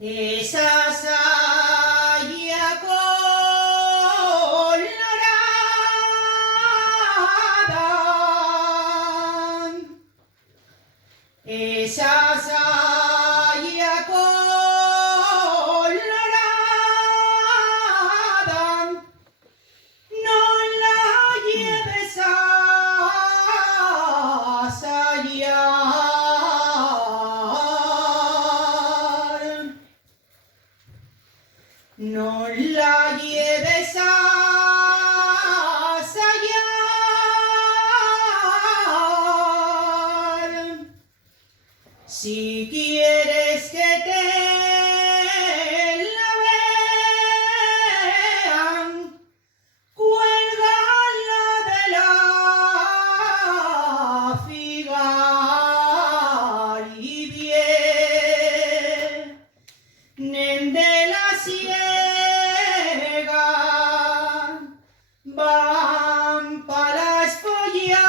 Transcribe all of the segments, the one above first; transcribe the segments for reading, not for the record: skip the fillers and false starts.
Esa saya colorada, esa saya colorada, no la lleves a sayar, no la lleves a sayar. Si quieres que te la vean, cuélgala de la figa y vienen de la siega, van pa la espollaza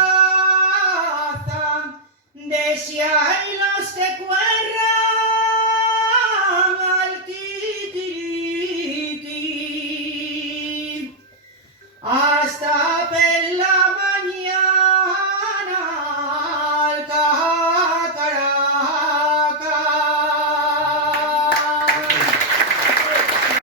de si hay los que cuelgan